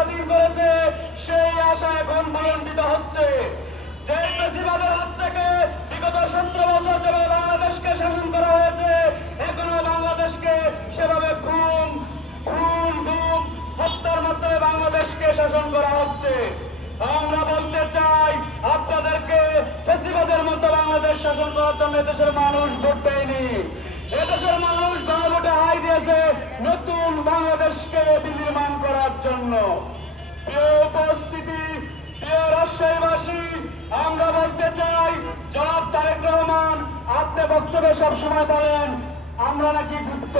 স্বাধীন করেছে, সেই আশা এখন ভুলণ্ঠিত হচ্ছে। যে ফ্যাসিবাদের হাত থেকে বিগত 17 বছর যেভাবে বাংলাদেশকে শাসন করা হয়েছে, এখনো বাংলাদেশকে সেভাবে খুন খুন গুম হত্যার মাধ্যমে বাংলাদেশকে শাসন করা হচ্ছে। আমরা বলতে চাই, আপনাদেরকে ফ্যাসিবাদের মতো বাংলাদেশ শাসন করার জন্য এদেশের মানুষ ভোট দেয়নি। এদেশের মানুষ গণভোটে হাই দিয়েছে নতুন বাংলাদেশকে বিনির্মাণ করার জন্য। প্রিয় উপস্থিতি, প্রিয় রাজশাহীবাসী, আমরা বলতে চাই, জনাব তারেক রহমান আপনি বক্তব্যে সবসময় বলেন আমরা নাকি গুপ্ত।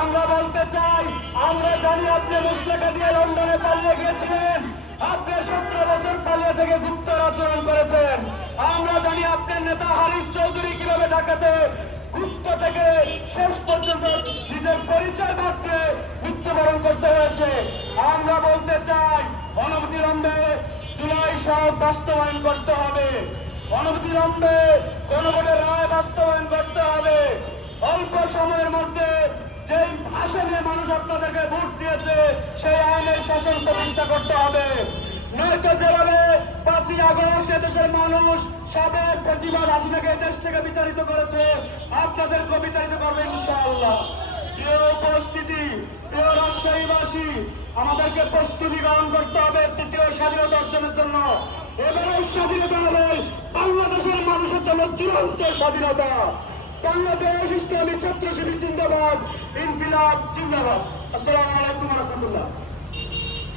আমরা বলতে চাই, আমরা জানি আপনি মুসলেখা দিয়ে লন্ডনে পালিয়ে গিয়েছিলেন, আপনি 17 বছর পালিয়ে থেকে গুপ্তর আচরণ করেছেন। আমরা জানি আপনার নেতা হারিফ চৌধুরী কিভাবে ঢাকাতে গুপ্ত থেকে শেষ পর্যন্ত নিজের পরিচয় বাদকে মৃত্যুবরণ করতে হয়েছে। আমরা বলতে চাই, অনতিবিলম্বে জুলাই সনদ বাস্তবায়ন করতে হবে, অনতিবিলম্বে গণভোটের রায় বাস্তবায়ন করতে হবে। অল্প সময়ের মধ্যে যেই আসামে মানুষ আপনাদেরকে ভোট দিয়েছে, সেই আইনের শাসন প্রতিষ্ঠা করতে হবে। নয়তো যেভাবে 5ই আগস্ট এদেশের মানুষ সাবেক ফ্যাসিবাদ হাসিনাকে দেশ থেকে বিতাড়িত করেছে, আপনাদেরকে বিতাড়িত করবে ইনশাআল্লাহ। প্রিয় উপস্থিতি, প্রিয় রাজশাহীবাসী, আমাদেরকে প্রস্তুতি গ্রহণ করতে হবে তৃতীয় স্বাধীনতা অর্জনের জন্য। এবারের স্বাধীনতা হবে বাংলাদেশের মানুষের জন্য চূড়ান্ত স্বাধীনতা। বাংলাদেশ ইসলামী ছাত্র শিবির জিন্দাবাদ, ইনকিলাব জিন্দাবাদ। আসসালামু আলাইকুম ওয়া রাহমাতুল্লাহ।